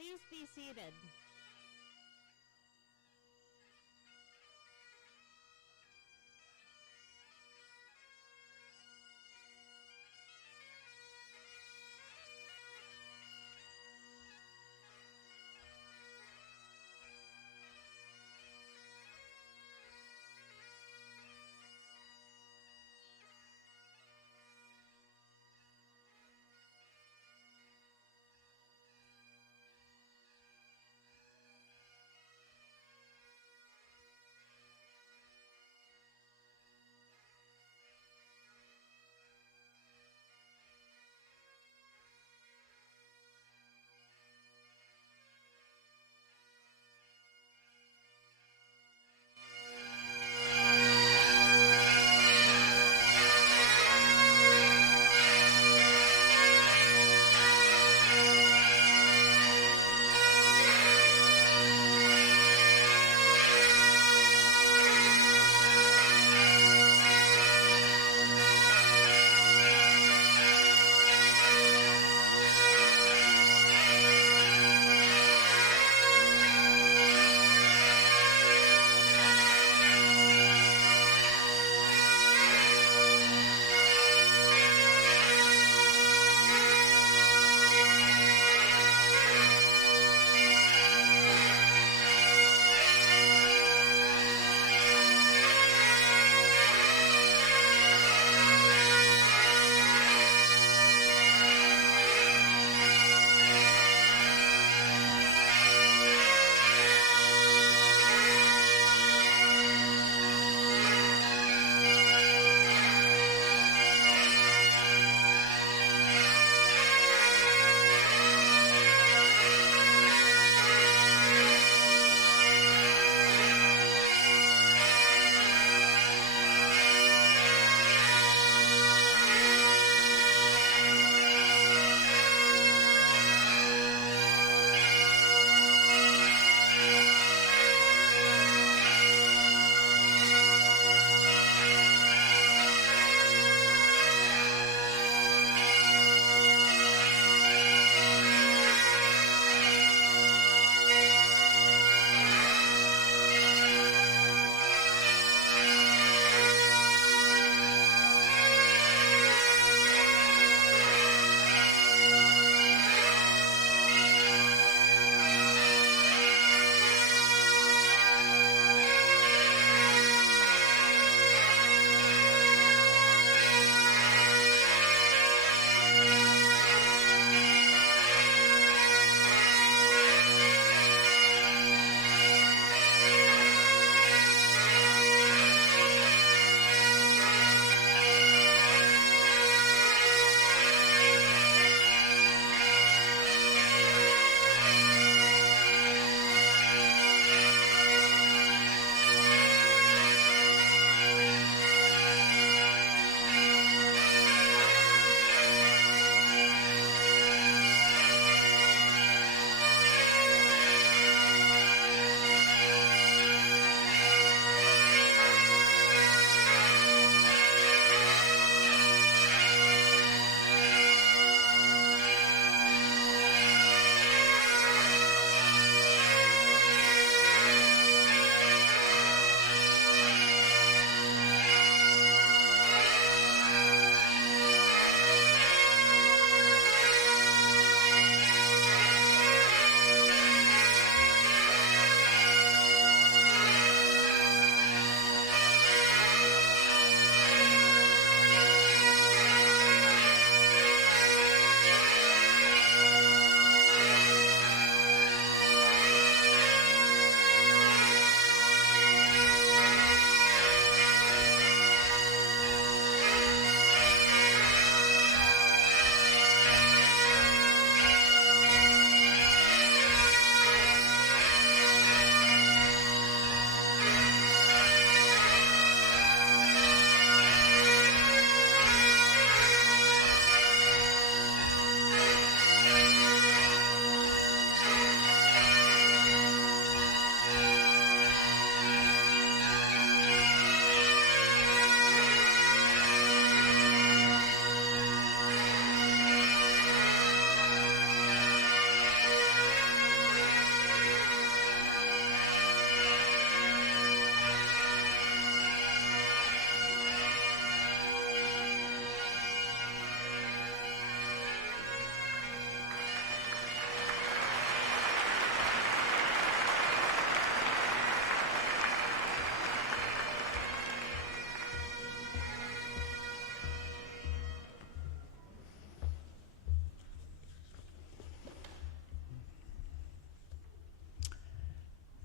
Please be seated.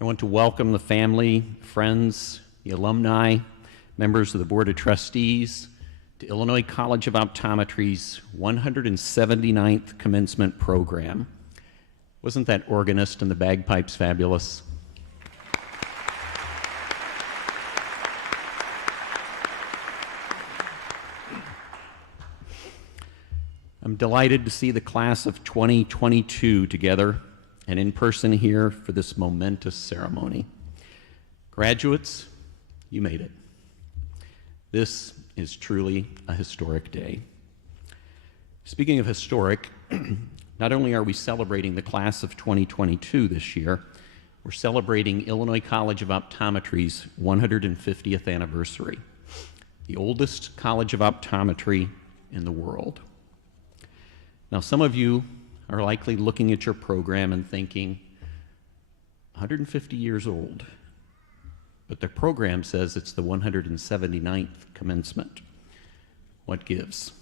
want to welcome the family, friends, the alumni, members of the Board of Trustees to Illinois College of Optometry's 179th Commencement program. Wasn't that organist and the bagpipes fabulous? I'm delighted to see the class of 2022 together and in person here for this momentous ceremony. Graduates, you made it. This is truly a historic day. Speaking of historic, not only are we celebrating the class of 2022 this year, we're celebrating Illinois College of Optometry's 150th anniversary, the oldest college of optometry in the world. Now, some of you are likely looking at your program and thinking, 150 years old, but the program says it's the 179th commencement. What gives?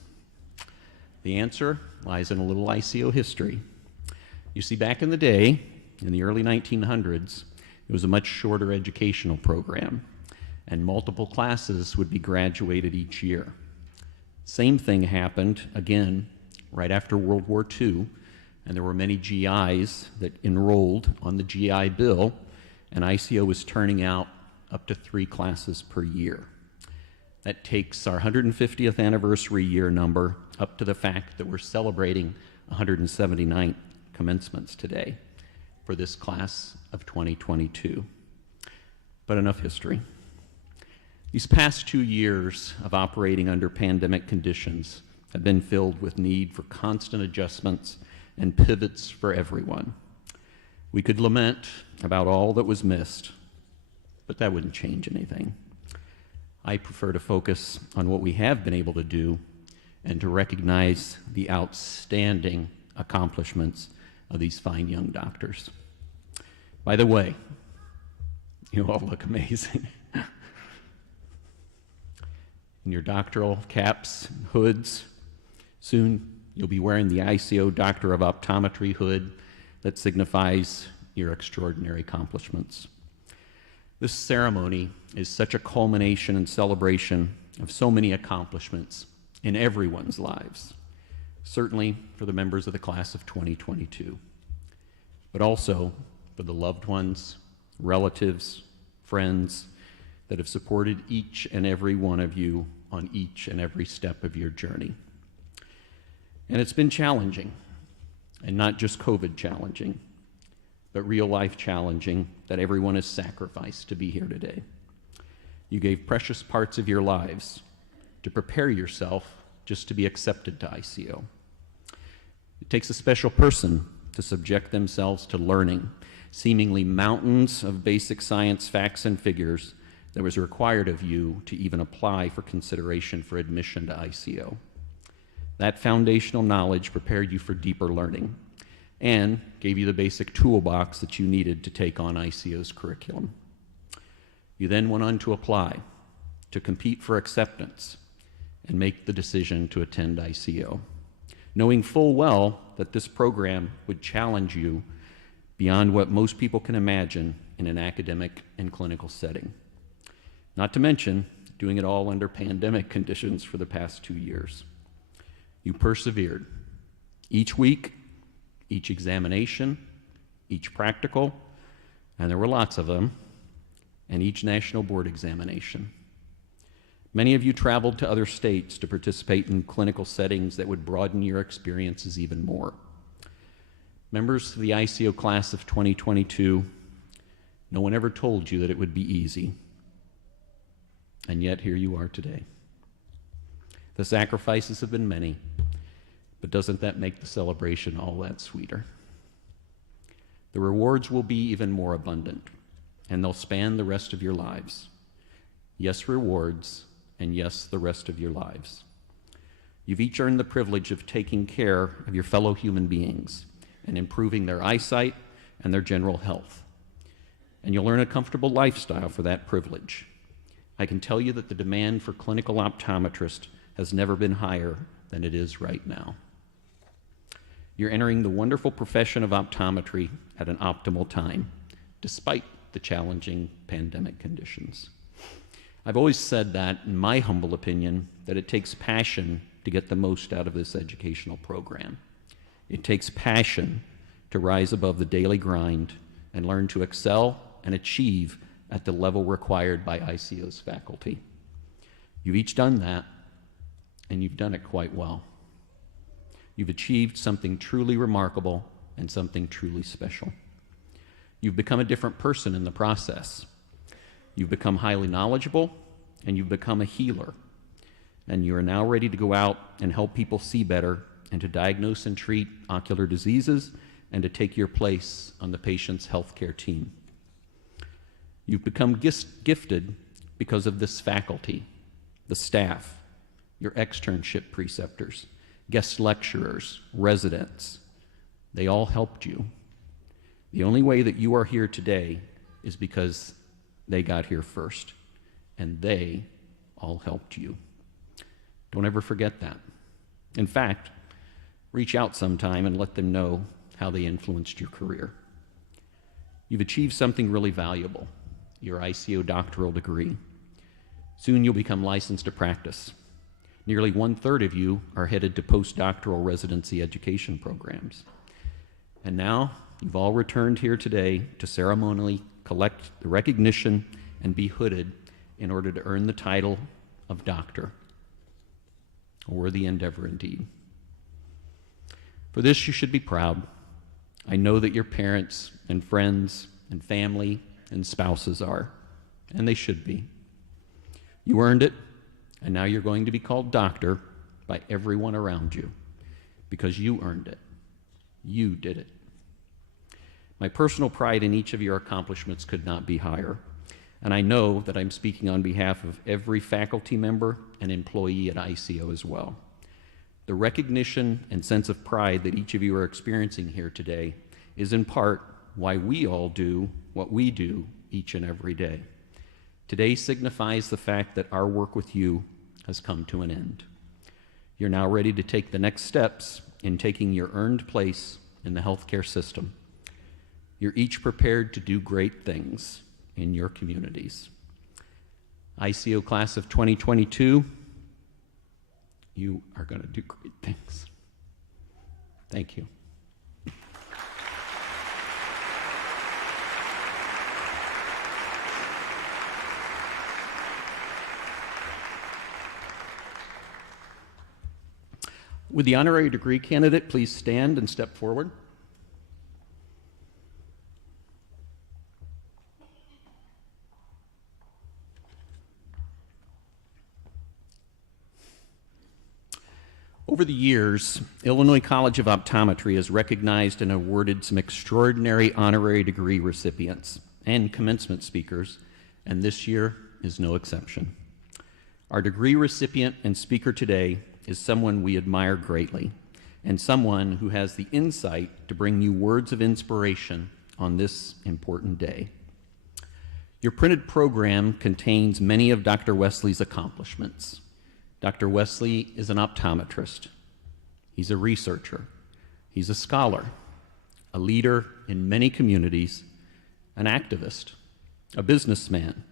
The answer lies in a little ICO history. You see, back in the day, in the early 1900s, it was a much shorter educational program, and multiple classes would be graduated each year. Same thing happened, again, right after World War II, and there were many GIs that enrolled on the GI Bill, and ICO was turning out up to 3 classes per year. That takes our 150th anniversary year number up to the fact that we're celebrating 179 commencements today for this class of 2022. But enough history. These past 2 years of operating under pandemic conditions have been filled with need for constant adjustments and pivots for everyone. We could lament about all that was missed, but that wouldn't change anything. I prefer to focus on what we have been able to do and to recognize the outstanding accomplishments of these fine young doctors. By the way, you all look amazing. In your doctoral caps, hoods, soon you'll be wearing the ICO Doctor of Optometry hood that signifies your extraordinary accomplishments. This ceremony is such a culmination and celebration of so many accomplishments in everyone's lives, certainly for the members of the class of 2022, but also for the loved ones, relatives, friends that have supported each and every one of you on each and every step of your journey. And it's been challenging, and not just COVID challenging, but real life challenging that everyone has sacrificed to be here today. You gave precious parts of your lives to prepare yourself just to be accepted to ICO. It takes a special person to subject themselves to learning seemingly mountains of basic science facts and figures that was required of you to even apply for consideration for admission to ICO. That foundational knowledge prepared you for deeper learning and gave you the basic toolbox that you needed to take on ICO's curriculum. You then went on to apply, to compete for acceptance, and make the decision to attend ICO, knowing full well that this program would challenge you beyond what most people can imagine in an academic and clinical setting. Not to mention doing it all under pandemic conditions for the past 2 years. You persevered. Each week, each examination, each practical, and there were lots of them, and each national board examination. Many of you traveled to other states to participate in clinical settings that would broaden your experiences even more. Members of the ICO class of 2022, no one ever told you that it would be easy, and yet here you are today. The sacrifices have been many, but doesn't that make the celebration all that sweeter? The rewards will be even more abundant, and they'll span the rest of your lives. Yes, rewards, and yes, the rest of your lives. You've each earned the privilege of taking care of your fellow human beings and improving their eyesight and their general health. And you'll earn a comfortable lifestyle for that privilege. I can tell you that the demand for clinical optometrists has never been higher than it is right now. You're entering the wonderful profession of optometry at an optimal time, despite the challenging pandemic conditions. I've always said that, in my humble opinion, that it takes passion to get the most out of this educational program. It takes passion to rise above the daily grind and learn to excel and achieve at the level required by ICO's faculty. You've each done that, and you've done it quite well. You've achieved something truly remarkable and something truly special. You've become a different person in the process. You've become highly knowledgeable, and you've become a healer. And you are now ready to go out and help people see better and to diagnose and treat ocular diseases and to take your place on the patient's healthcare team. You've become gifted because of this faculty, the staff, your externship preceptors, guest lecturers, residents. They all helped you. The only way that you are here today is because they got here first, and they all helped you. Don't ever forget that. In fact, reach out sometime and let them know how they influenced your career. You've achieved something really valuable, your ICO doctoral degree. Soon you'll become licensed to practice. Nearly 1/3 of you are headed to postdoctoral residency education programs. And now you've all returned here today to ceremonially collect the recognition and be hooded in order to earn the title of doctor. A worthy endeavor indeed. For this you should be proud. I know that your parents and friends and family and spouses are, and they should be. You earned it, and now you're going to be called doctor by everyone around you because you earned it. You did it. My personal pride in each of your accomplishments could not be higher, and I know that I'm speaking on behalf of every faculty member and employee at ICO as well. The recognition and sense of pride that each of you are experiencing here today is in part why we all do what we do each and every day. Today signifies the fact that our work with you has come to an end. You're now ready to take the next steps in taking your earned place in the healthcare system. You're each prepared to do great things in your communities. ICO class of 2022, you are going to do great things. Thank you. Would the honorary degree candidate please stand and step forward? Over the years, Illinois College of Optometry has recognized and awarded some extraordinary honorary degree recipients and commencement speakers, and this year is no exception. Our degree recipient and speaker today is someone we admire greatly, and someone who has the insight to bring you words of inspiration on this important day. Your printed program contains many of Dr. Wesley's accomplishments. Dr. Wesley is an optometrist. He's a researcher. He's a scholar, a leader in many communities, an activist, a businessman,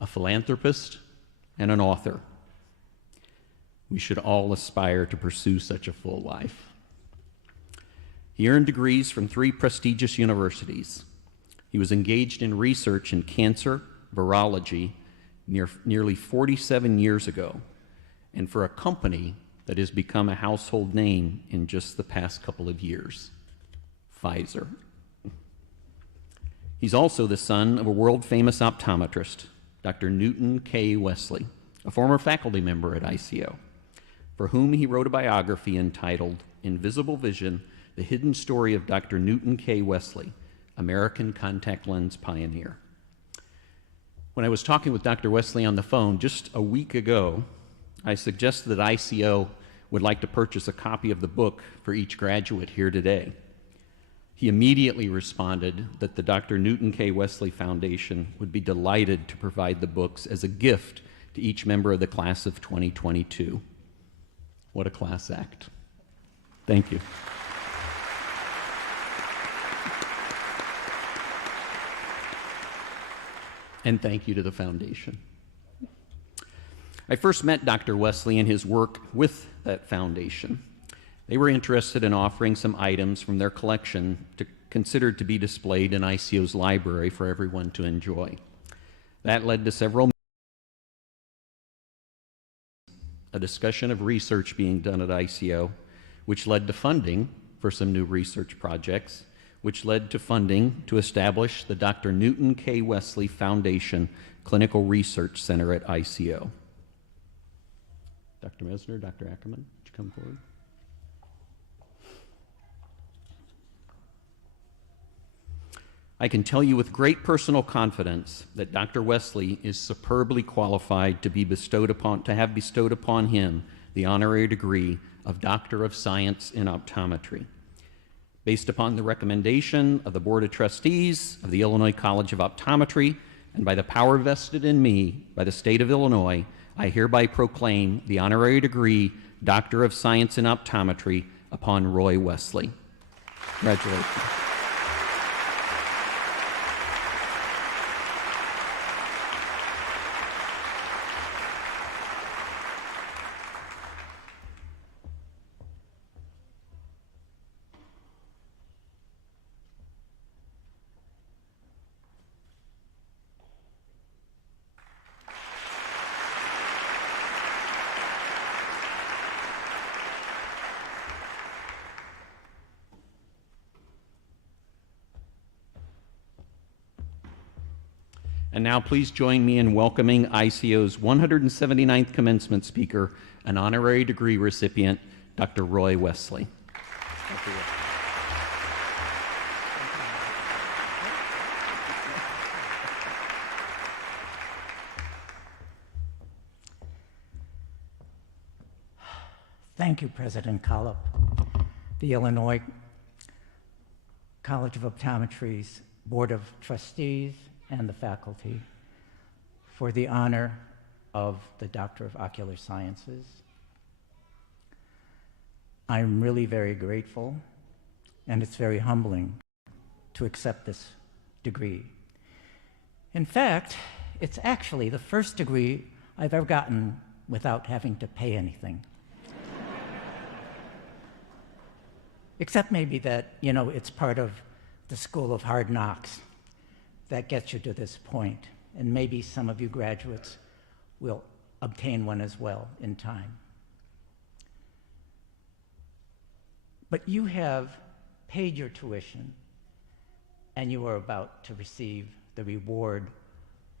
a philanthropist, and an author. We should all aspire to pursue such a full life. He earned degrees from 3 prestigious universities. He was engaged in research in cancer, virology, nearly 47 years ago, and for a company that has become a household name in just the past couple of years, Pfizer. He's also the son of a world-famous optometrist, Dr. Newton K. Wesley, a former faculty member at ICO, for whom he wrote a biography entitled Invisible Vision, The Hidden Story of Dr. Newton K. Wesley, American Contact Lens Pioneer. When I was talking with Dr. Wesley on the phone just a week ago, I suggested that ICO would like to purchase a copy of the book for each graduate here today. He immediately responded that the Dr. Newton K. Wesley Foundation would be delighted to provide the books as a gift to each member of the class of 2022. What a class act. Thank you. And thank you to the foundation. I first met Dr. Wesley and his work with that foundation. They were interested in offering some items from their collection considered to be displayed in ICO's library for everyone to enjoy. That led to several a discussion of research being done at ICO, which led to funding for some new research projects, which led to funding to establish the Dr. Newton K. Wesley Foundation Clinical Research Center at ICO. Dr. Mesner, Dr. Ackerman, would you come forward? I can tell you with great personal confidence that Dr. Wesley is superbly qualified to have bestowed upon him the honorary degree of Doctor of Science in Optometry. Based upon the recommendation of the Board of Trustees of the Illinois College of Optometry and by the power vested in me by the state of Illinois, I hereby proclaim the honorary degree Doctor of Science in Optometry upon Roy Wesley. Congratulations. And now please join me in welcoming ICO's 179th commencement speaker, an honorary degree recipient, Dr. Roy Wesley. Thank you, President Collop. The Illinois College of Optometry's Board of Trustees and the faculty for the honor of the Doctor of Ocular Sciences. I'm really very grateful, and it's very humbling to accept this degree. In fact, it's actually the first degree I've ever gotten without having to pay anything. Except maybe that, it's part of the school of hard knocks that gets you to this point, and maybe some of you graduates will obtain one as well in time. But you have paid your tuition, and you are about to receive the reward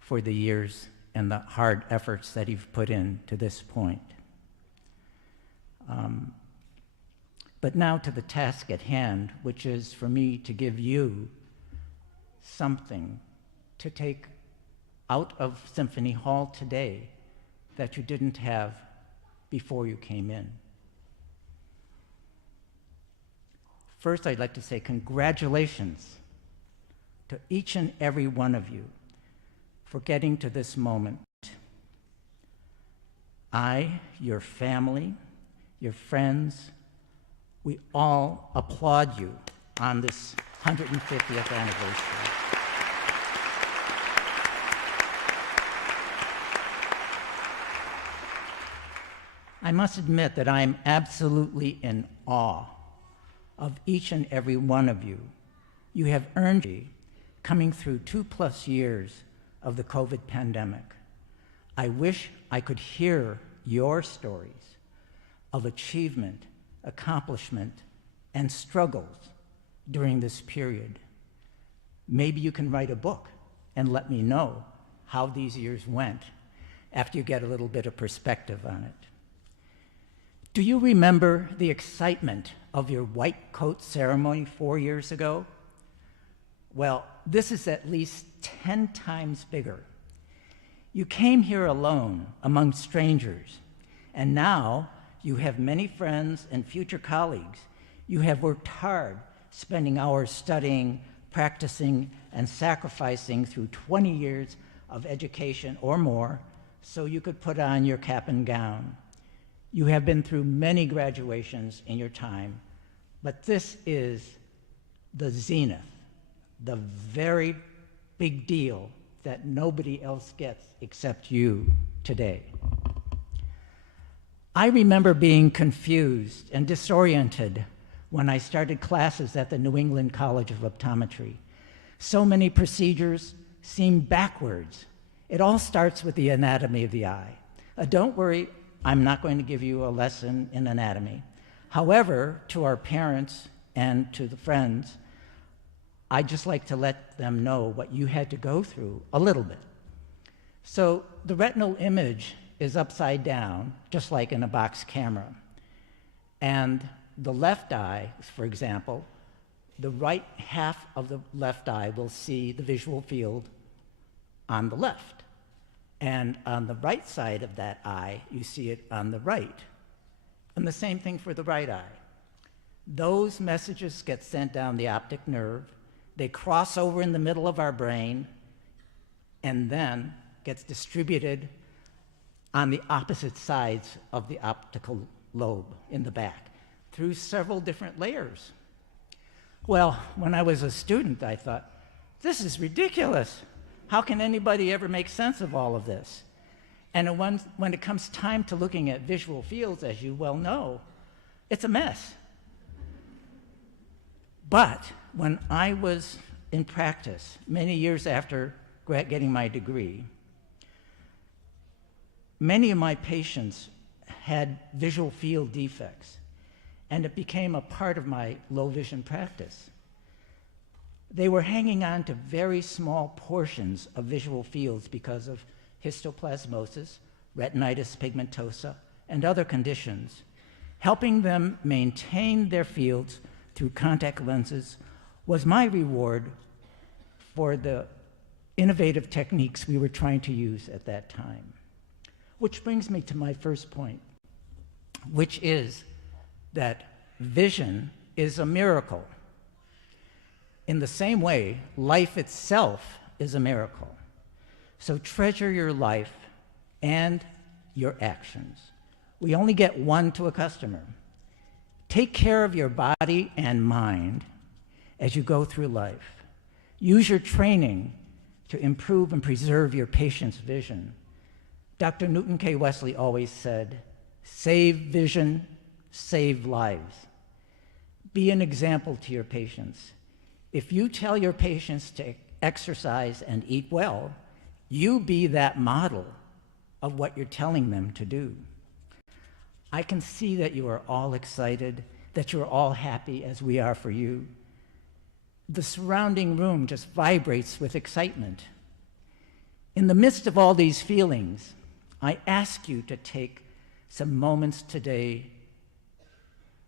for the years and the hard efforts that you've put in to this point. But now to the task at hand, which is for me to give you something to take out of Symphony Hall today that you didn't have before you came in. First, I'd like to say congratulations to each and every one of you for getting to this moment. I, your family, your friends, we all applaud you on this 150th anniversary. I must admit that I am absolutely in awe of each and every one of you. You have earned me coming through 2+ years of the COVID pandemic. I wish I could hear your stories of achievement, accomplishment, and struggles during this period. Maybe you can write a book and let me know how these years went after you get a little bit of perspective on it. Do you remember the excitement of your white coat ceremony 4 years ago? Well, this is at least 10 times bigger. You came here alone among strangers, and now you have many friends and future colleagues. You have worked hard, spending hours studying, practicing, and sacrificing through 20 years of education or more so you could put on your cap and gown. You have been through many graduations in your time, but this is the zenith, the very big deal that nobody else gets except you today. I remember being confused and disoriented when I started classes at the New England College of Optometry. So many procedures seem backwards. It all starts with the anatomy of the eye. Don't worry, I'm not going to give you a lesson in anatomy. However, to our parents and to the friends, I'd just like to let them know what you had to go through a little bit. So the retinal image is upside down, just like in a box camera. And the left eye, for example, the right half of the left eye will see the visual field on the left. And on the right side of that eye, you see it on the right. And the same thing for the right eye. Those messages get sent down the optic nerve, they cross over in the middle of our brain, and then gets distributed on the opposite sides of the optical lobe in the back through several different layers. Well, when I was a student, I thought, this is ridiculous. How can anybody ever make sense of all of this? And when it comes time to looking at visual fields, as you well know, it's a mess. But when I was in practice, many years after getting my degree, many of my patients had visual field defects, and it became a part of my low vision practice. They were hanging on to very small portions of visual fields because of histoplasmosis, retinitis pigmentosa, and other conditions. Helping them maintain their fields through contact lenses was my reward for the innovative techniques we were trying to use at that time. Which brings me to my first point, which is that vision is a miracle. In the same way, life itself is a miracle. So treasure your life and your actions. We only get one to a customer. Take care of your body and mind as you go through life. Use your training to improve and preserve your patient's vision. Dr. Newton K. Wesley always said, save vision, save lives. Be an example to your patients. If you tell your patients to exercise and eat well, you be that model of what you're telling them to do. I can see that you are all excited, that you're all happy as we are for you. The surrounding room just vibrates with excitement. In the midst of all these feelings, I ask you to take some moments today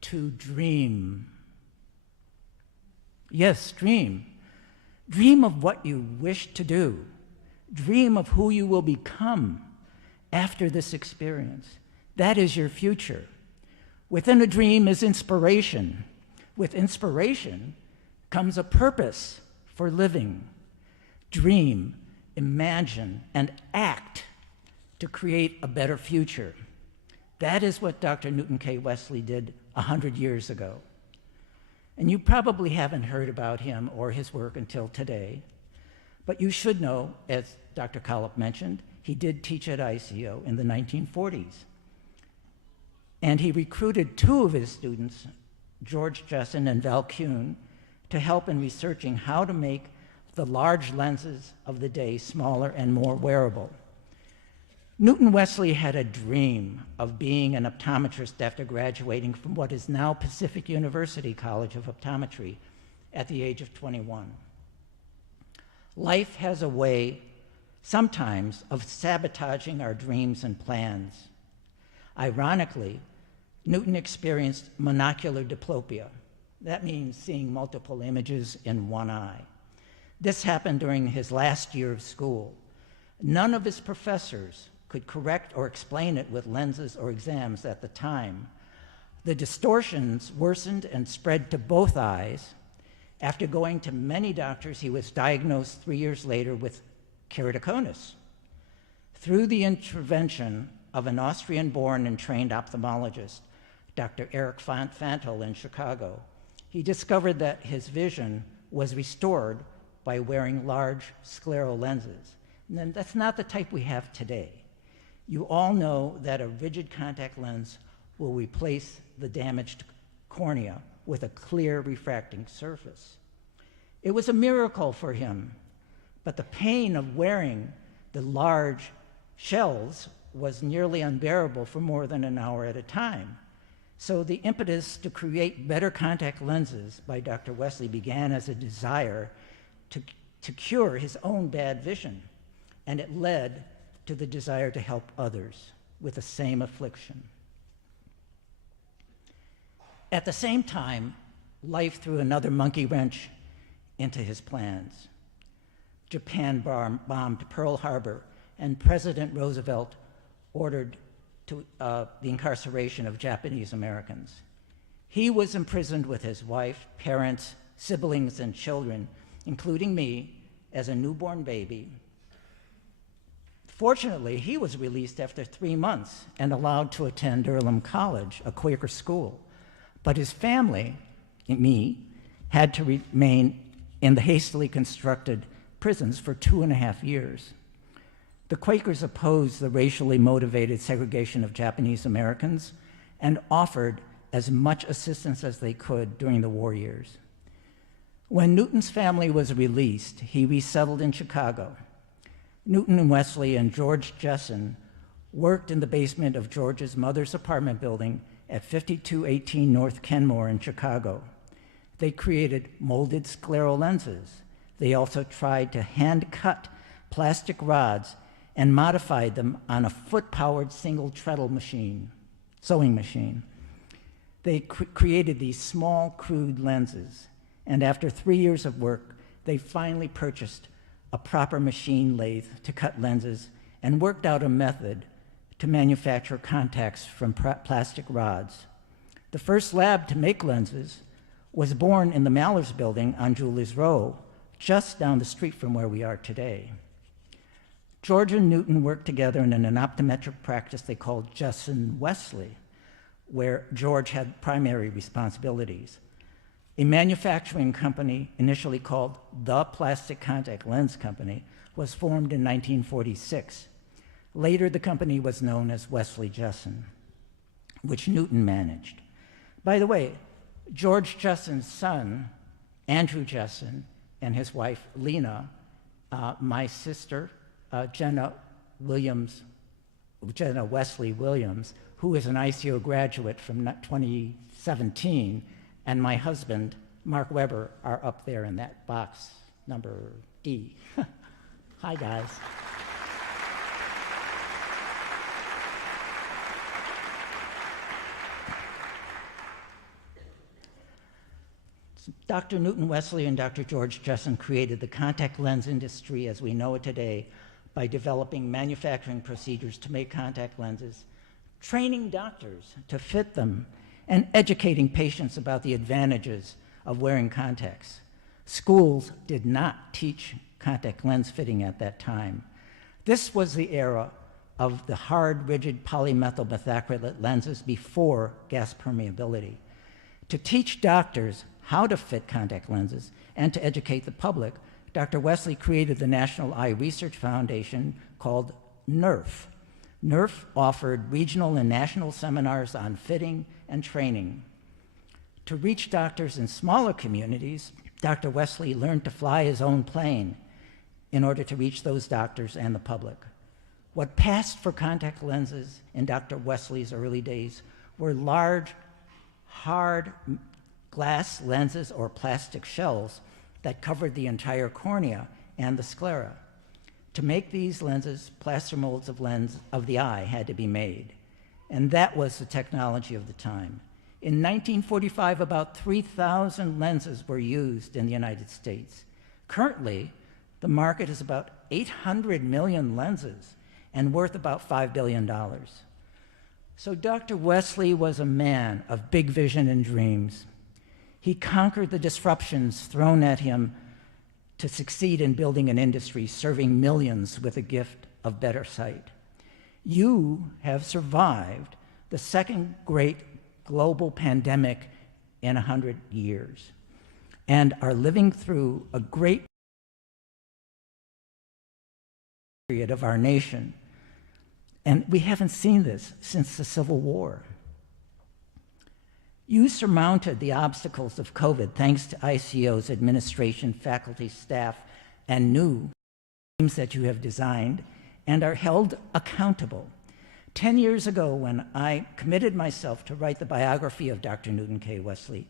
to dream. Yes, dream. Dream of what you wish to do. Dream of who you will become after this experience. That is your future. Within a dream is inspiration. With inspiration comes a purpose for living. Dream, imagine, and act to create a better future. That is what Dr. Newton K. Wesley did 100 years ago. And you probably haven't heard about him or his work until today, but you should know, as Dr. Collop mentioned, he did teach at ICO in the 1940s. And he recruited two of his students, George Jessen and Val Kuhn, to help in researching how to make the large lenses of the day smaller and more wearable. Newton Wesley had a dream of being an optometrist after graduating from what is now Pacific University College of Optometry at the age of 21. Life has a way, sometimes, of sabotaging our dreams and plans. Ironically, Newton experienced monocular diplopia. That means seeing multiple images in one eye. This happened during his last year of school. None of his professors could correct or explain it with lenses or exams at the time. The distortions worsened and spread to both eyes. After going to many doctors, he was diagnosed 3 years later with keratoconus. Through the intervention of an Austrian-born and trained ophthalmologist, Dr. Eric Fantel in Chicago, he discovered that his vision was restored by wearing large scleral lenses. And then that's not the type we have today. You all know that a rigid contact lens will replace the damaged cornea with a clear refracting surface. It was a miracle for him, but the pain of wearing the large shells was nearly unbearable for more than an hour at a time. So the impetus to create better contact lenses by Dr. Wesley began as a desire to cure his own bad vision, and it led to the desire to help others with the same affliction. At the same time, life threw another monkey wrench into his plans. Japan bombed Pearl Harbor, and President Roosevelt ordered the incarceration of Japanese Americans. He was imprisoned with his wife, parents, siblings, and children, including me, as a newborn baby. Fortunately, he was released after 3 months and allowed to attend Earlham College, a Quaker school. But his family, me, had to remain in the hastily constructed prisons for 2.5 years. The Quakers opposed the racially motivated segregation of Japanese Americans and offered as much assistance as they could during the war years. When Newton's family was released, he resettled in Chicago. Newton and Wesley and George Jessen worked in the basement of George's mother's apartment building at 5218 North Kenmore in Chicago. They created molded scleral lenses. They also tried to hand-cut plastic rods and modified them on a foot-powered single treadle machine, sewing machine. They created these small, crude lenses, and after 3 years of work, they finally purchased a proper machine lathe to cut lenses and worked out a method to manufacture contacts from plastic rods. The first lab to make lenses was born in the Mallers Building on Julius Row, just down the street from where we are today. George and Newton worked together in an optometric practice they called Jessen Wesley, where George had primary responsibilities. A manufacturing company, initially called the Plastic Contact Lens Company, was formed in 1946. Later, the company was known as Wesley Jessen, which Newton managed. By the way, George Jessen's son, Andrew Jessen, and his wife, Lena, my sister, Jenna Wesley Williams, who is an ICO graduate from 2017, and my husband, Mark Weber, are up there in that box, number D. Hi, guys. Dr. Newton Wesley and Dr. George Jessen created the contact lens industry as we know it today by developing manufacturing procedures to make contact lenses, training doctors to fit them, and educating patients about the advantages of wearing contacts. Schools did not teach contact lens fitting at that time. This was the era of the hard, rigid polymethyl methacrylate lenses before gas permeability. To teach doctors how to fit contact lenses and to educate the public, Dr. Wesley created the National Eye Research Foundation called NERF. NERF offered regional and national seminars on fitting and training. To reach doctors in smaller communities, Dr. Wesley learned to fly his own plane in order to reach those doctors and the public. What passed for contact lenses in Dr. Wesley's early days were large, hard glass lenses or plastic shells that covered the entire cornea and the sclera. To make these lenses, plaster molds of the eye had to be made, and that was the technology of the time. In 1945, about 3,000 lenses were used in the United States. Currently, the market is about 800 million lenses and worth about $5 billion. So Dr. Wesley was a man of big vision and dreams. He conquered the disruptions thrown at him to succeed in building an industry serving millions with a gift of better sight. You have survived the second great global pandemic in 100 years and are living through a great period of our nation. And we haven't seen this since the Civil War. You surmounted the obstacles of COVID thanks to ICO's administration, faculty, staff, and new teams that you have designed, and are held accountable. 10 years ago, when I committed myself to write the biography of Dr. Newton K. Wesley,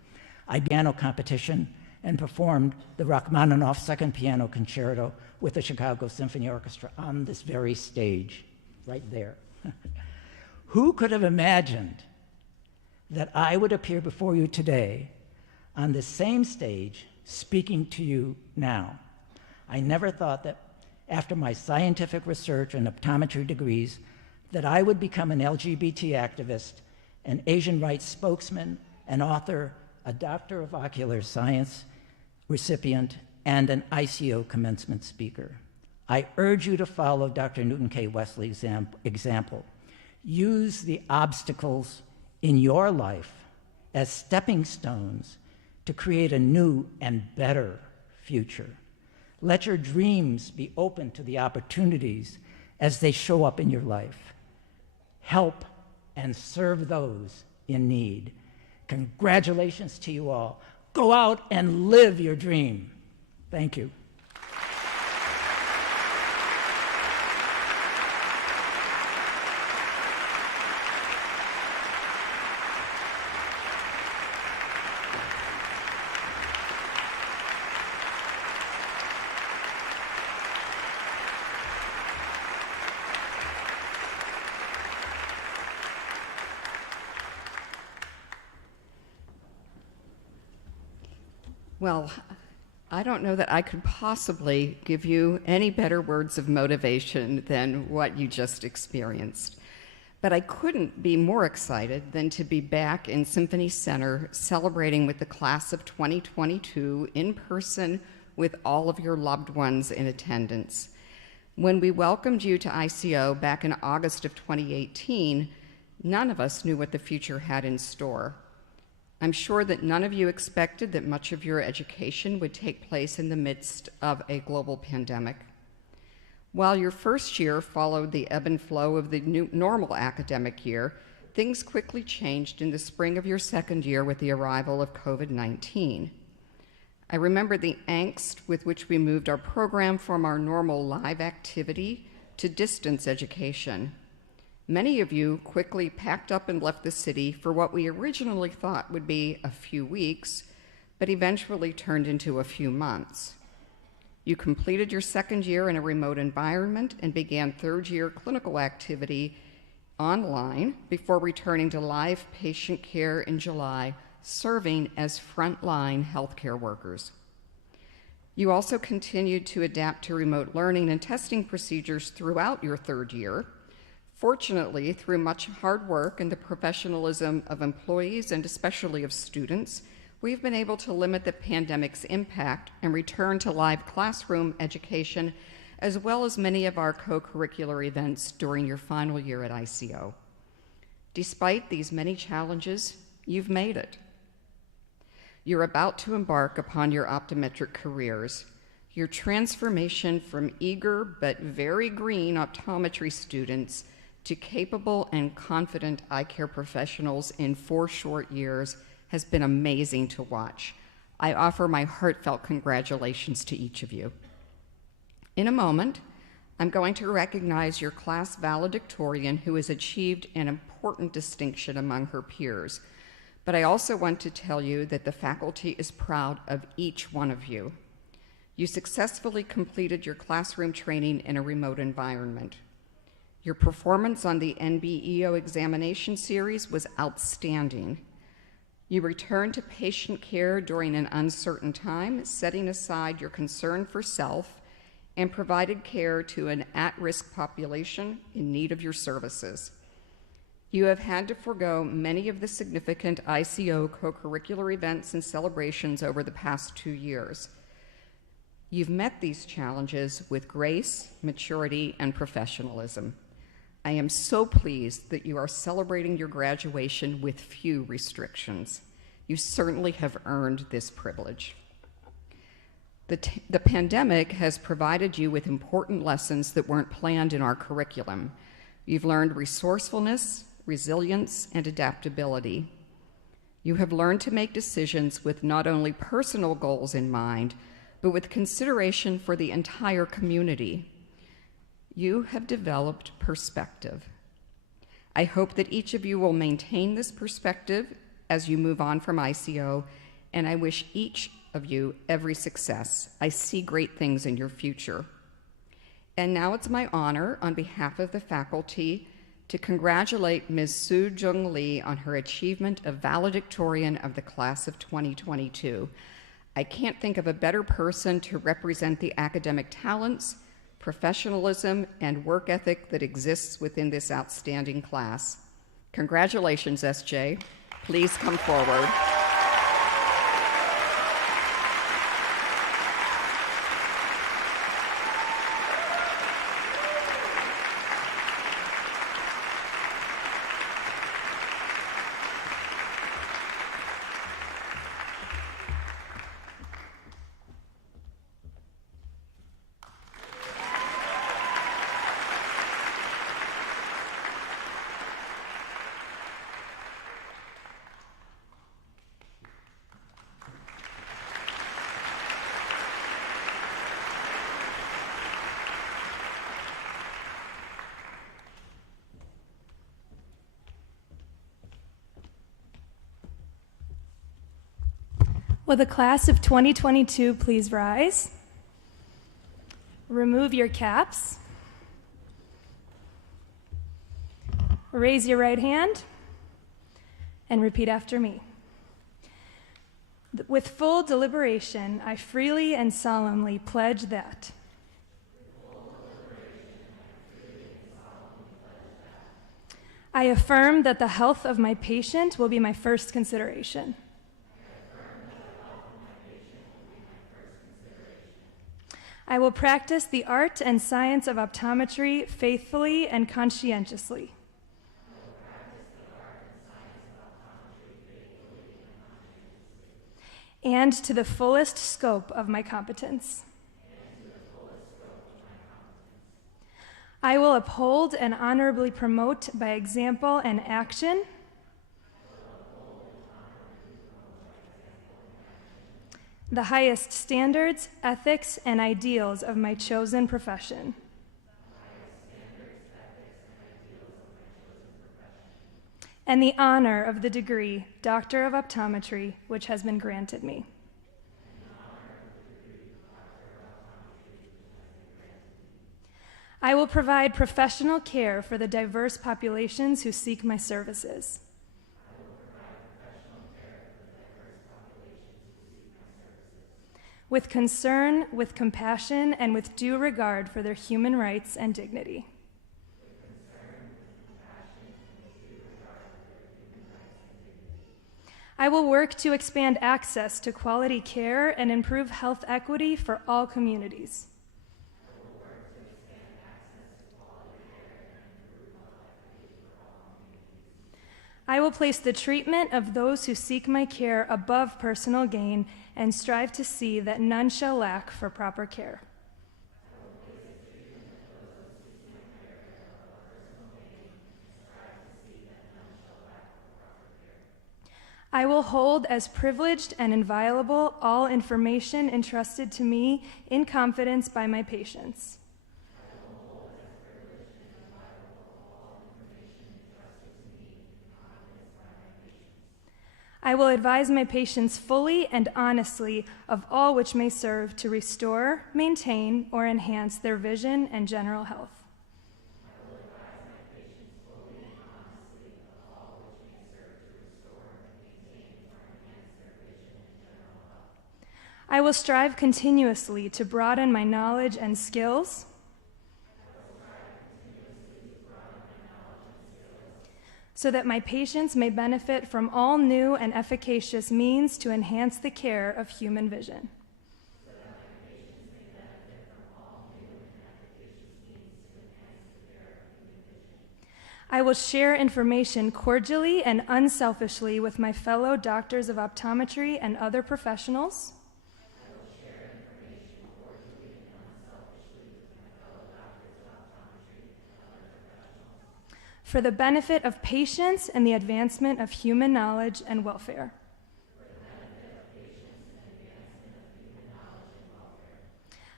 I piano competition and performed the Rachmaninoff Second Piano Concerto with the Chicago Symphony Orchestra on this very stage, right there. Who could have imagined that I would appear before you today on this same stage speaking to you now? I never thought that after my scientific research and optometry degrees that I would become an LGBT activist, an Asian rights spokesman, an author, a doctor of ocular science recipient, and an ICO commencement speaker. I urge you to follow Dr. Newton K. Wesley's example. Use the obstacles in your life as stepping stones to create a new and better future. Let your dreams be open to the opportunities as they show up in your life. Help and serve those in need. Congratulations to you all. Go out and live your dream. Thank you. Well, I don't know that I could possibly give you any better words of motivation than what you just experienced. But I couldn't be more excited than to be back in Symphony Center celebrating with the class of 2022 in person with all of your loved ones in attendance. When we welcomed you to ICO back in August of 2018, none of us knew what the future had in store. I'm sure that none of you expected that much of your education would take place in the midst of a global pandemic. While your first year followed the ebb and flow of the normal academic year, things quickly changed in the spring of your second year with the arrival of COVID-19. I remember the angst with which we moved our program from our normal live activity to distance education. Many of you quickly packed up and left the city for what we originally thought would be a few weeks, but eventually turned into a few months. You completed your second year in a remote environment and began third-year clinical activity online before returning to live patient care in July, serving as frontline healthcare workers. You also continued to adapt to remote learning and testing procedures throughout your third year. Fortunately, through much hard work and the professionalism of employees and especially of students, we've been able to limit the pandemic's impact and return to live classroom education, as well as many of our co-curricular events during your final year at ICO. Despite these many challenges, you've made it. You're about to embark upon your optometric careers. Your transformation from eager but very green optometry students to capable and confident eye care professionals in 4 short years has been amazing to watch. I offer my heartfelt congratulations to each of you. In a moment, I'm going to recognize your class valedictorian who has achieved an important distinction among her peers. But I also want to tell you that the faculty is proud of each one of you. You successfully completed your classroom training in a remote environment. Your performance on the NBEO examination series was outstanding. You returned to patient care during an uncertain time, setting aside your concern for self, and provided care to an at-risk population in need of your services. You have had to forego many of the significant ICO co-curricular events and celebrations over the past 2 years. You've met these challenges with grace, maturity, and professionalism. I am so pleased that you are celebrating your graduation with few restrictions. You certainly have earned this privilege. The pandemic has provided you with important lessons that weren't planned in our curriculum. You've learned resourcefulness, resilience, and adaptability. You have learned to make decisions with not only personal goals in mind, but with consideration for the entire community. You have developed perspective. I hope that each of you will maintain this perspective as you move on from ICO, and I wish each of you every success. I see great things in your future. And now it's my honor, on behalf of the faculty, to congratulate Ms. Soo Jung Lee on her achievement of valedictorian of the class of 2022. I can't think of a better person to represent the academic talents, professionalism, and work ethic that exists within this outstanding class. Congratulations, SJ. Please come forward. Will the class of 2022 please rise? Remove your caps. Raise your right hand and repeat after me. With full deliberation, I freely and solemnly pledge that I affirm that the health of my patient will be my first consideration. I will practice the art and science of optometry faithfully and conscientiously. And to the fullest scope of my competence. I will uphold and honorably promote by example and action the highest standards, ethics, and ideals of my chosen profession. And the honor of the degree, Doctor of Optometry, which has been granted me. I will provide professional care for the diverse populations who seek my services. With concern, with compassion, and with due regard for their human rights and dignity. I will work to expand access to quality care and improve health equity for all communities. I will place the treatment of those who seek my care above personal gain and strive to see that none shall lack for proper care. I will hold as privileged and inviolable all information entrusted to me in confidence by my patients. I will advise my patients fully and honestly of all which may serve to restore, maintain, or enhance their vision and general health. I will strive continuously to broaden my knowledge and skills. So that my patients may benefit from all new and efficacious means to enhance the care of human vision. I will share information cordially and unselfishly with my fellow doctors of optometry and other professionals. for the benefit of patients and the advancement of human knowledge and welfare.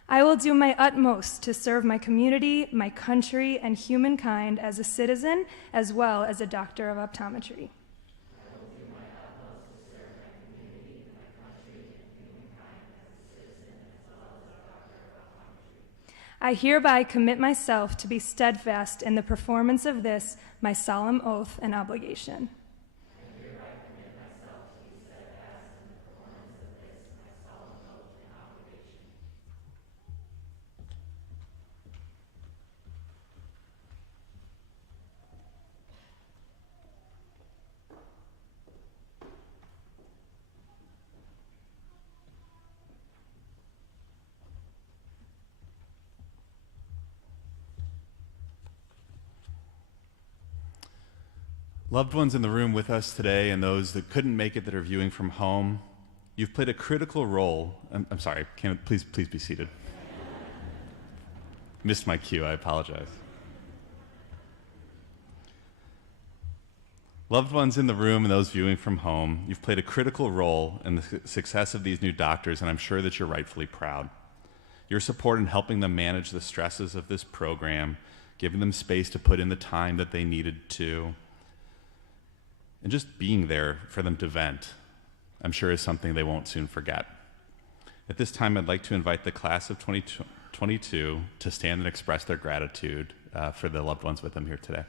I will do my utmost to serve my community, my country, and humankind as a citizen, as well as a doctor of optometry. I hereby commit myself to be steadfast in the performance of this, my solemn oath and obligation. Loved ones in the room with us today and those that couldn't make it that are viewing from home, you've played a critical role. I'm sorry, please be seated. Missed my cue, I apologize. Loved ones in the room and those viewing from home, you've played a critical role in the success of these new doctors, and I'm sure that you're rightfully proud. Your support in helping them manage the stresses of this program, giving them space to put in the time that they needed to, and just being there for them to vent, I'm sure is something they won't soon forget. At this time, I'd like to invite the class of 2022 to stand and express their gratitude for the loved ones with them here today.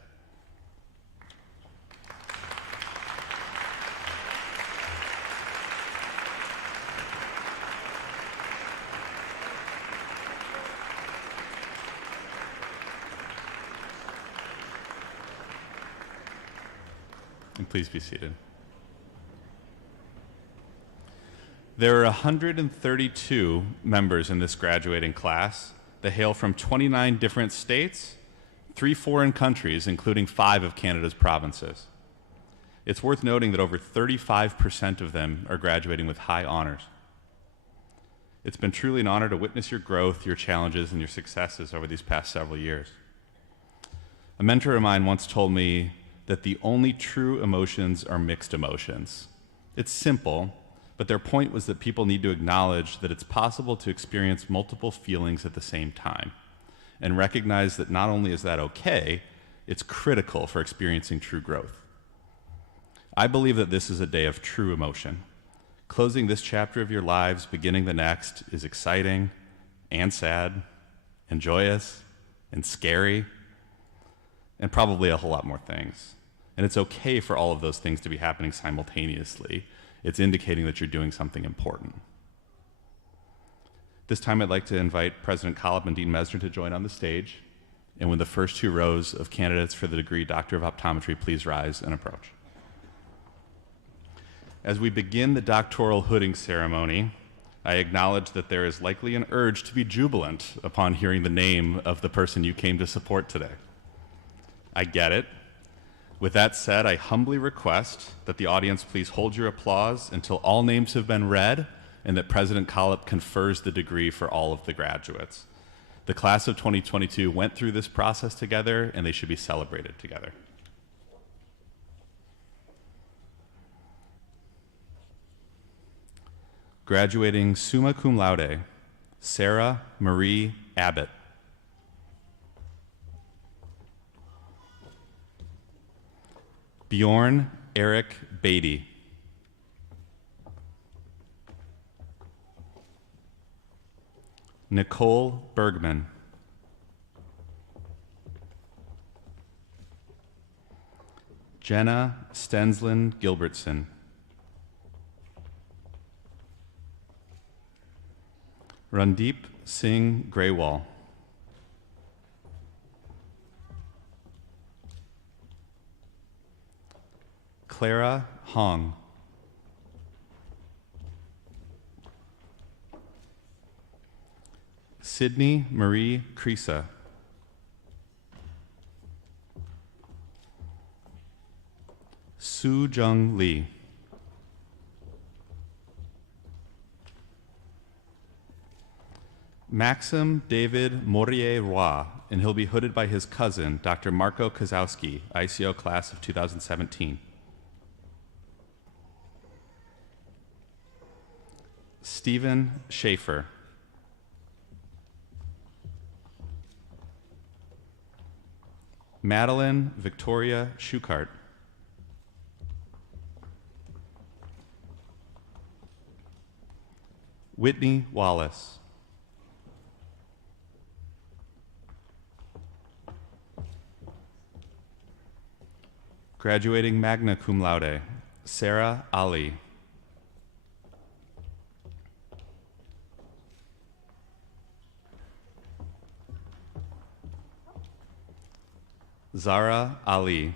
And please be seated. There are 132 members in this graduating class that hail from 29 different states, 3 foreign countries, including 5 of Canada's provinces. It's worth noting that over 35% of them are graduating with high honors. It's been truly an honor to witness your growth, your challenges, and your successes over these past several years. A mentor of mine once told me that the only true emotions are mixed emotions. It's simple, but their point was that people need to acknowledge that it's possible to experience multiple feelings at the same time, and recognize that not only is that okay, it's critical for experiencing true growth. I believe that this is a day of true emotion. Closing this chapter of your lives, beginning the next, is exciting and sad and joyous and scary and probably a whole lot more things. And it's okay for all of those things to be happening simultaneously. It's indicating that you're doing something important. This time I'd like to invite President Collop and Dean Mesner to join on the stage. And when the first 2 rows of candidates for the degree Doctor of Optometry please rise and approach. As we begin the doctoral hooding ceremony, I acknowledge that there is likely an urge to be jubilant upon hearing the name of the person you came to support today. I get it. With that said, I humbly request that the audience please hold your applause until all names have been read and that President Collop confers the degree for all of the graduates. The class of 2022 went through this process together, and they should be celebrated together. Graduating summa cum laude, Sarah Marie Abbott. Bjorn Eric Beatty. Nicole Bergman. Jenna Stensland Gilbertson. Randeep Singh Grewal. Clara Hong. Sydney Marie Creasa. Soo Jung Lee. Maxim David Morier-Roy, and he'll be hooded by his cousin, Dr. Marco Kozowski, ICO class of 2017. Stephen Schaefer. Madeline Victoria Schukart. Whitney Wallace. Graduating magna cum laude, Sarah Ali. Zara Ali.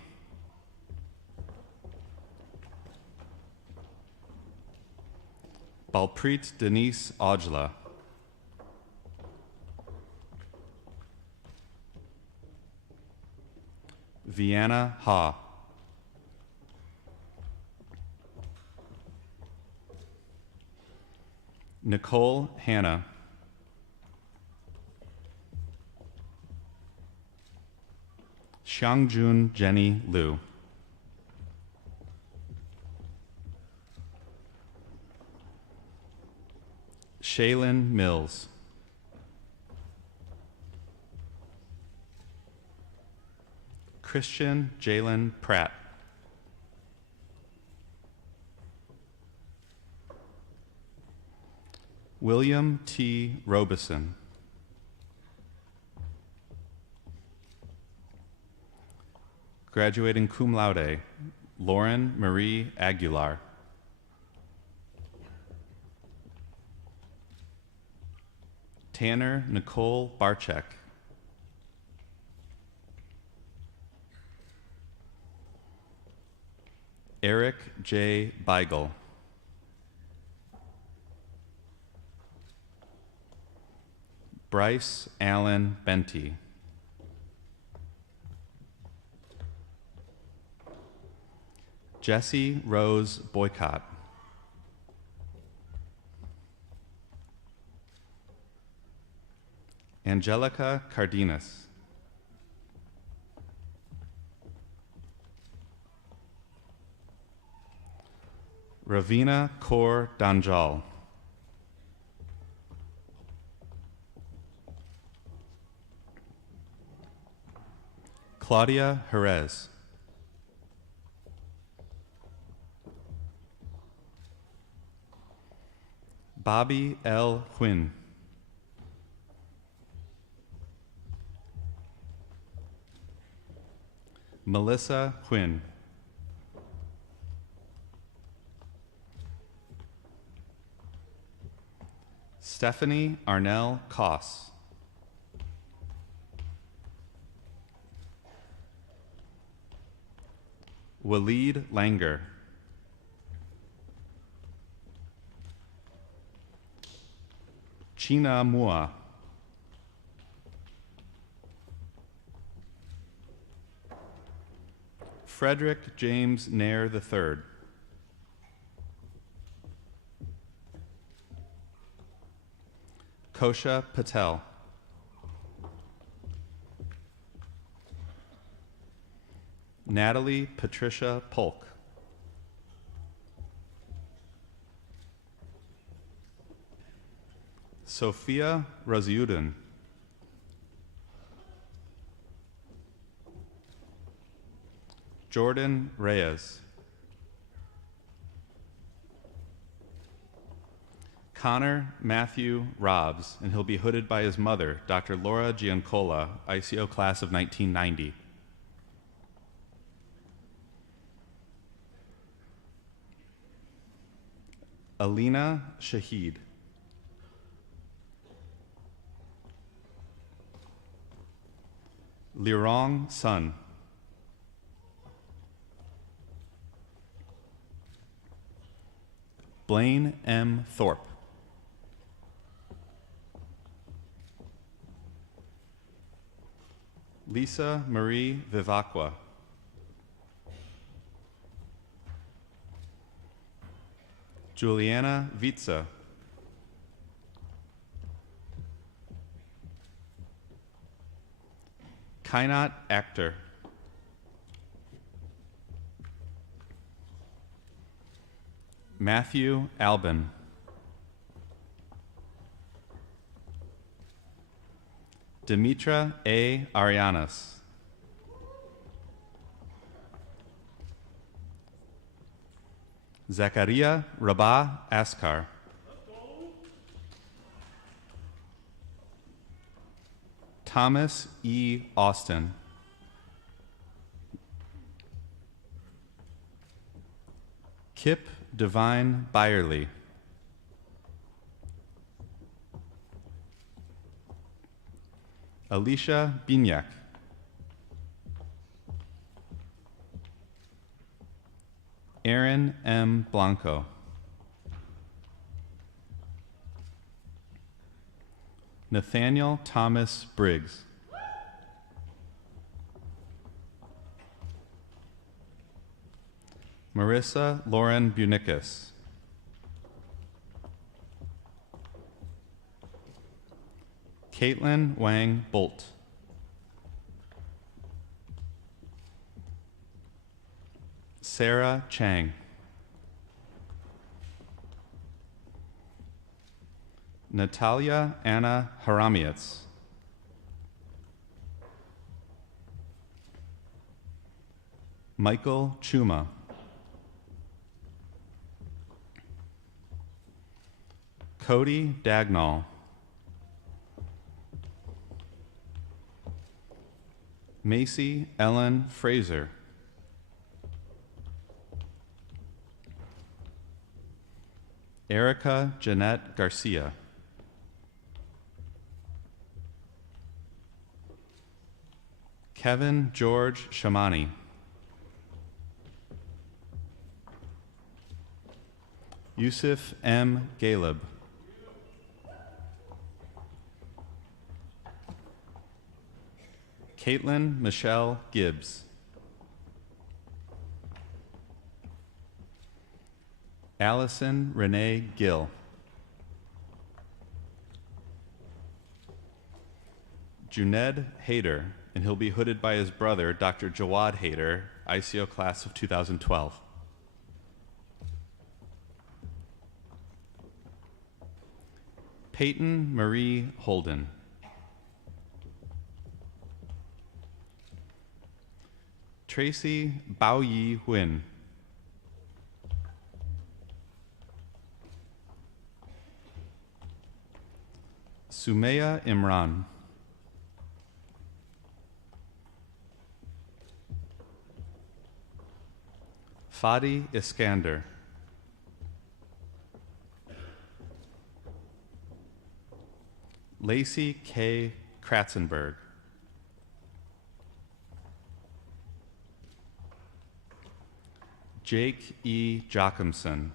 Balpreet Denise Ojla. Vienna Ha. Nicole Hanna. Xiangjun Jenny Liu. Shaylin Mills. Christian Jalen Pratt. William T. Robeson. Graduating cum laude, Lauren Marie Aguilar. Tanner Nicole Barchek. Eric J. Beigel. Bryce Allen Benty. Jessie Rose Boycott. Angelica Cardenas. Ravina Kaur Danjal. Claudia Jerez. Bobby L. Quinn. Melissa Quinn. Stephanie Arnell Koss. Waleed Langer. China Mua. Frederick James Nair III. Kosha Patel. Natalie Patricia Polk. Sophia Raziuddin. Jordan Reyes. Connor Matthew Robbs, and he'll be hooded by his mother, Dr. Laura Giancola, ICO class of 1990. Alina Shahid. Lirong Sun. Blaine M. Thorpe. Lisa Marie Vivacqua. Juliana Vitza. Kainat Akhtar. Matthew Albin. Dimitra A. Arianas. Zakaria Rabah Askar. Thomas E. Austin. Kip Divine Byerly. Alicia Binyak. Aaron M. Blanco. Nathaniel Thomas Briggs. Marissa Lauren Bunicus. Caitlin Wang Bolt. Sarah Chang. Natalia Anna Haramietz. Michael Chuma. Cody Dagnall. Macy Ellen Fraser. Erica Jeanette Garcia. Kevin George Shamani. Yusuf M. Galeb. Caitlin Michelle Gibbs. Allison Renee Gill. Juned Hayter, and he'll be hooded by his brother, Dr. Jawad Hayter, ICO class of 2012. Peyton Marie Holden. Tracy Bao-Yi Huyn. Sumaya Imran. Fadi Iskander. Lacey K. Kratzenberg. Jake E. Jochimson.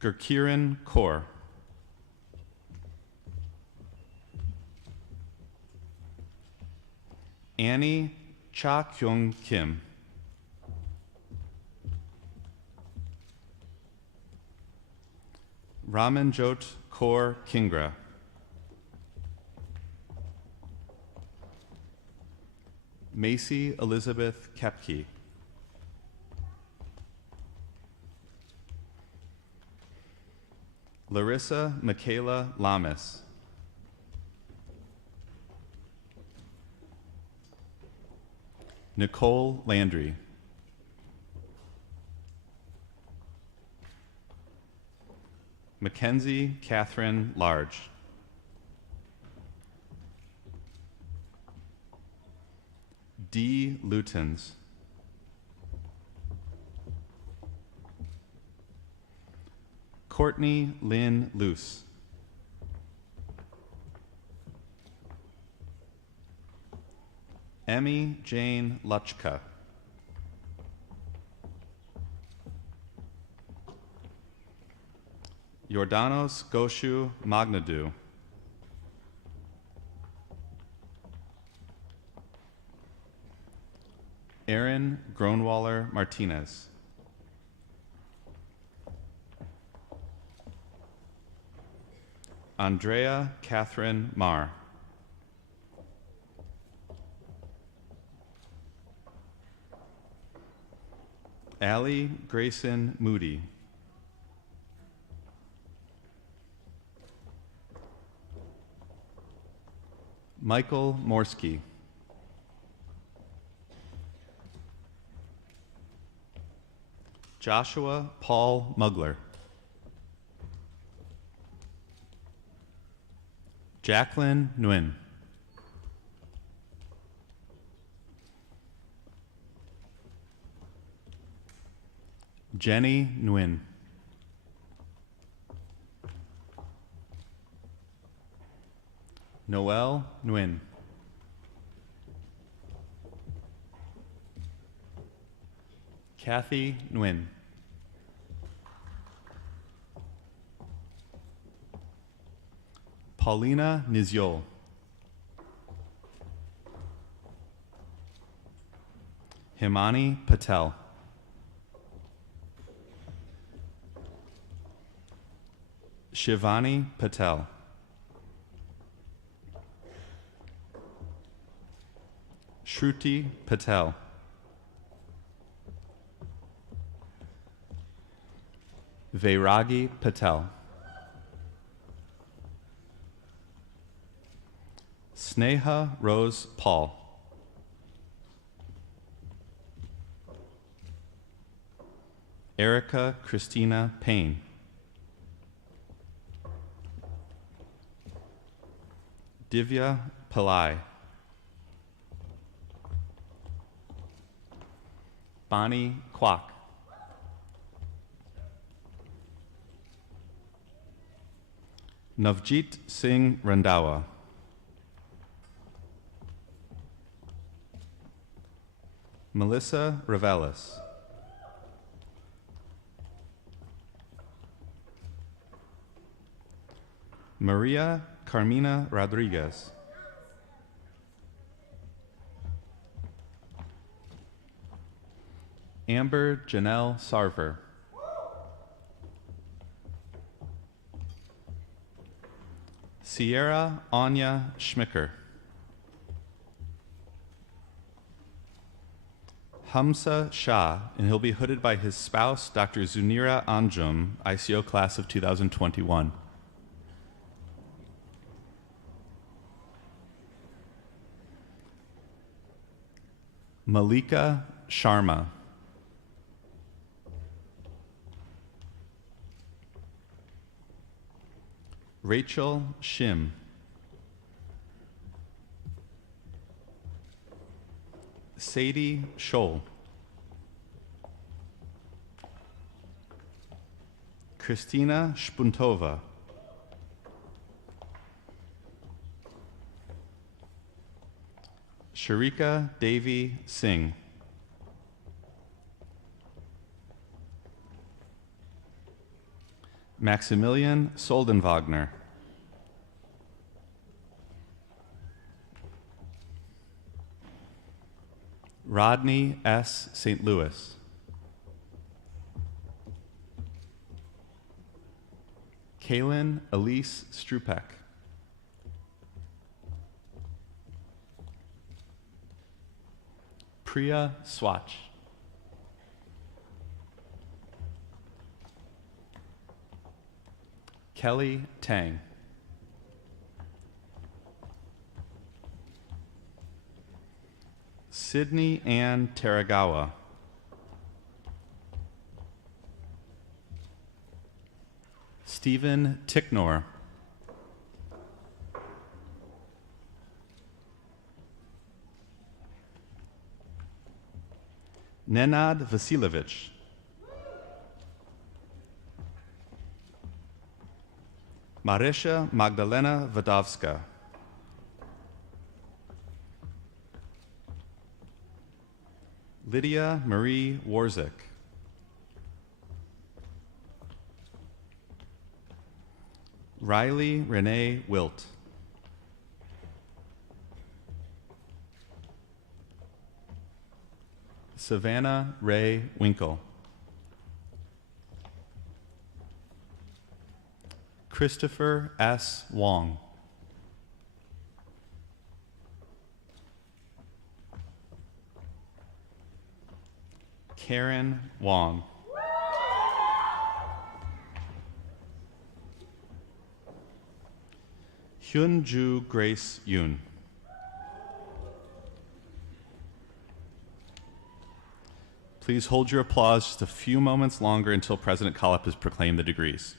Gurkiran Kaur. Annie Cha Kyung Kim. Ramanjot Kaur Kingra. Macy Elizabeth Kepke. Larissa Michaela Lamas. Nicole Landry. Mackenzie Catherine Large. D. Lutens. Courtney Lynn Luce. Emmy Jane Luchka. Jordanos Goshu Magnadu. Aaron Gronwaller Martinez. Andrea Catherine Marr. Allie Grayson Moody. Michael Morsky. Joshua Paul Mugler. Jacqueline Nguyen. Jenny Nguyen. Noel Nguyen. Kathy Nguyen. Paulina Nizyol. Himani Patel. Shivani Patel. Shruti Patel. Vairagi Patel. Sneha Rose Paul. Erica Christina Payne. Divya Pillai. Bonnie Kwok. Navjit Singh Randawa. Melissa Ravelis. Maria Carmina Rodriguez. Amber Janelle Sarver. Sierra Anya Schmicker. Hamza Shah, and he'll be hooded by his spouse, Dr. Zunira Anjum, ICO class of 2021. Malika Sharma. Rachel Shim. Sadie Scholl. Christina Spuntova. Sharika Devi Singh. Maximilian Soldenwagner. Rodney S. St. Louis. Kaylin Elise Strupek. Priya Swatch. Kelly Tang. Sydney Ann Taragawa. Stephen Ticknor. Nenad Vasilovich. Marisha Magdalena Vodovska. Lydia Marie Warzik. Riley Renee Wilt. Savannah Ray Winkle. Christopher S. Wong. Karen Wong. Hyunju Grace Yoon. Please hold your applause just a few moments longer until President Collip has proclaimed the degrees.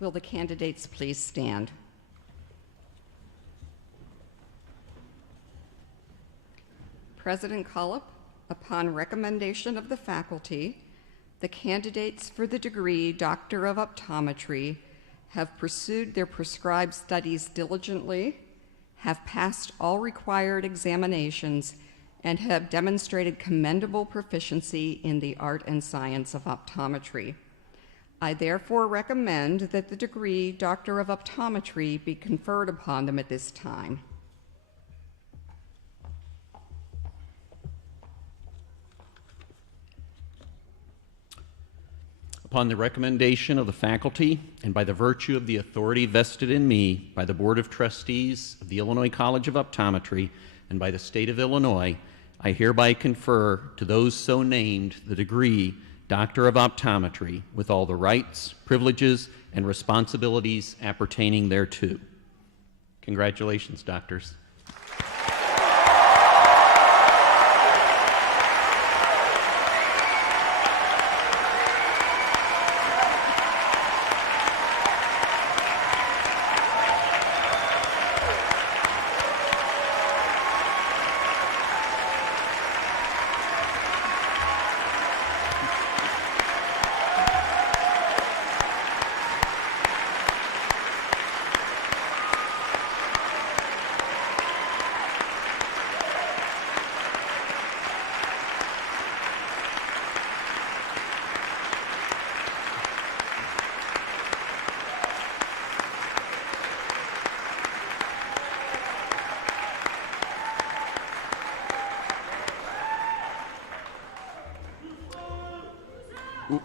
Will the candidates please stand? President Collip, upon recommendation of the faculty, the candidates for the degree Doctor of Optometry have pursued their prescribed studies diligently, have passed all required examinations, and have demonstrated commendable proficiency in the art and science of optometry. I therefore recommend that the degree Doctor of Optometry be conferred upon them at this time. Upon the recommendation of the faculty and by the virtue of the authority vested in me by the Board of Trustees of the Illinois College of Optometry and by the State of Illinois, I hereby confer to those so named the degree Doctor of Optometry with all the rights, privileges, and responsibilities appertaining thereto. Congratulations, doctors.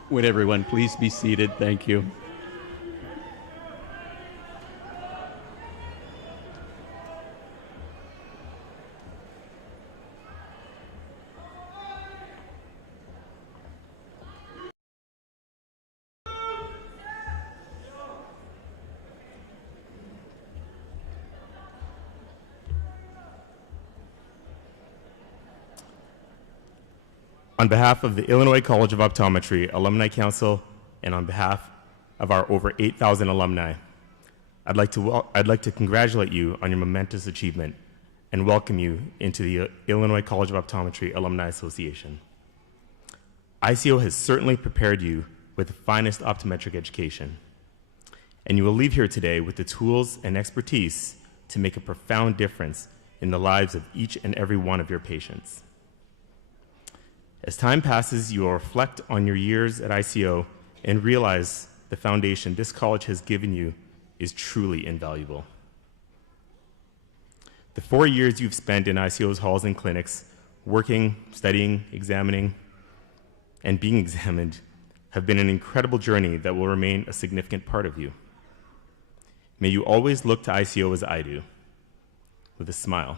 Would everyone please be seated? Thank you. On behalf of the Illinois College of Optometry Alumni Council and on behalf of our over 8,000 alumni, I'd like to congratulate you on your momentous achievement and welcome you into the Illinois College of Optometry Alumni Association. ICO has certainly prepared you with the finest optometric education, and you will leave here today with the tools and expertise to make a profound difference in the lives of each and every one of your patients. As time passes, you will reflect on your years at ICO and realize the foundation this college has given you is truly invaluable. The 4 years you've spent in ICO's halls and clinics, working, studying, examining, and being examined have been an incredible journey that will remain a significant part of you. May you always look to ICO as I do, with a smile.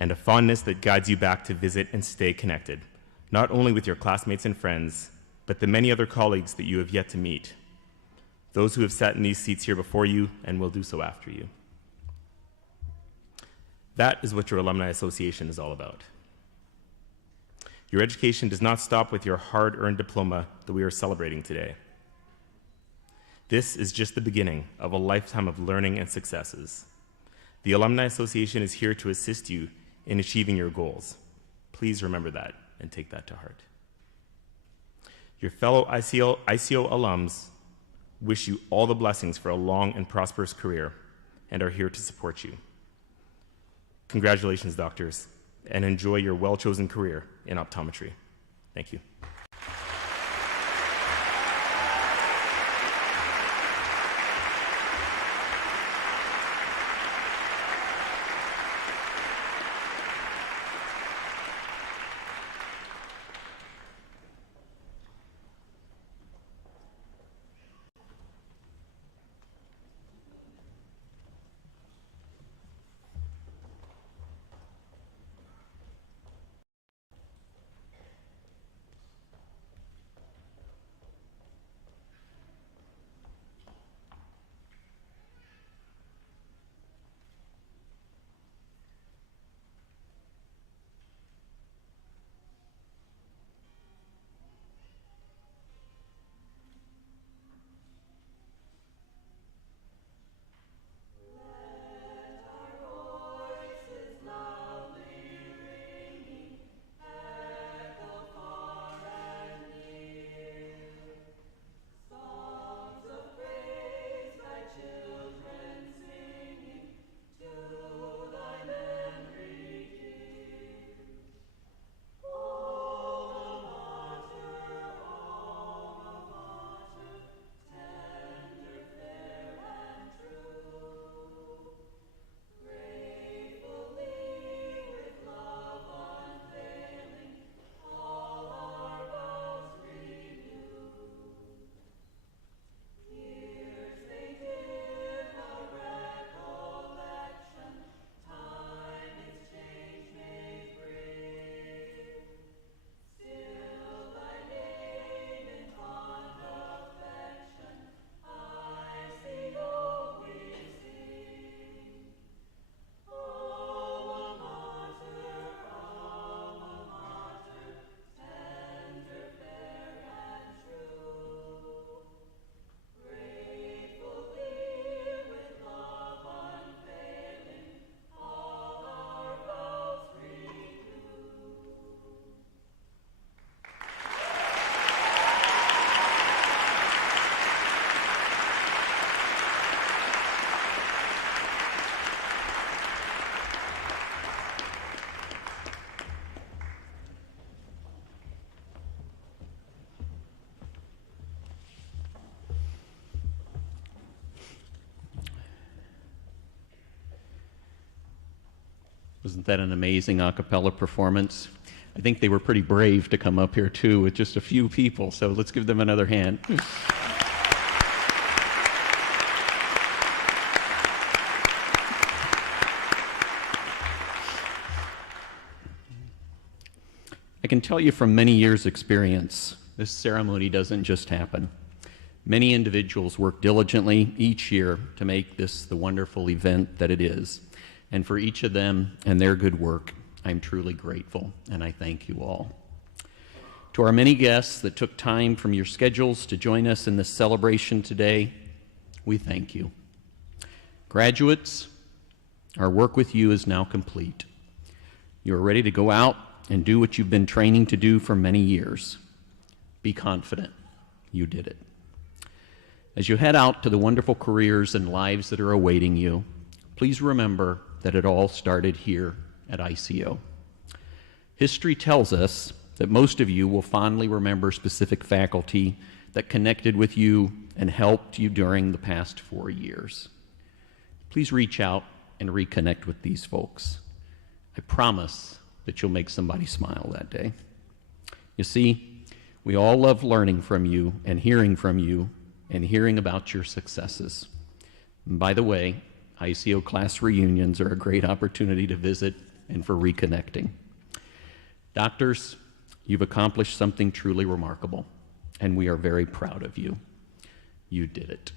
And a fondness that guides you back to visit and stay connected, not only with your classmates and friends, but the many other colleagues that you have yet to meet, those who have sat in these seats here before you and will do so after you. That is what your Alumni Association is all about. Your education does not stop with your hard-earned diploma that we are celebrating today. This is just the beginning of a lifetime of learning and successes. The Alumni Association is here to assist you in achieving your goals. Please remember that and take that to heart. Your fellow ICO alums wish you all the blessings for a long and prosperous career and are here to support you. Congratulations, doctors, and enjoy your well-chosen career in optometry. Thank you. Wasn't that an amazing a cappella performance? I think they were pretty brave to come up here too with just a few people, so let's give them another hand. I can tell you from many years' experience, this ceremony doesn't just happen. Many individuals work diligently each year to make this the wonderful event that it is. And for each of them and their good work, I'm truly grateful, and I thank you all. To our many guests that took time from your schedules to join us in this celebration today, we thank you. Graduates, our work with you is now complete. You are ready to go out and do what you've been training to do for many years. Be confident you did it. As you head out to the wonderful careers and lives that are awaiting you, please remember that it all started here at ICO. History tells us that most of you will fondly remember specific faculty that connected with you and helped you during the past 4 years. Please reach out and reconnect with these folks. I promise that you'll make somebody smile that day. You see, we all love learning from you and hearing about your successes. And by the way, ICO class reunions are a great opportunity to visit and for reconnecting. Doctors, you've accomplished something truly remarkable, and we are very proud of you. You did it.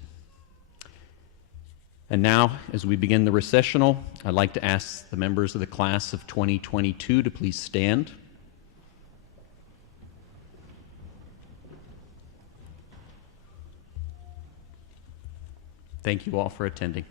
And now, as we begin the recessional, I'd like to ask the members of the class of 2022 to please stand. Thank you all for attending.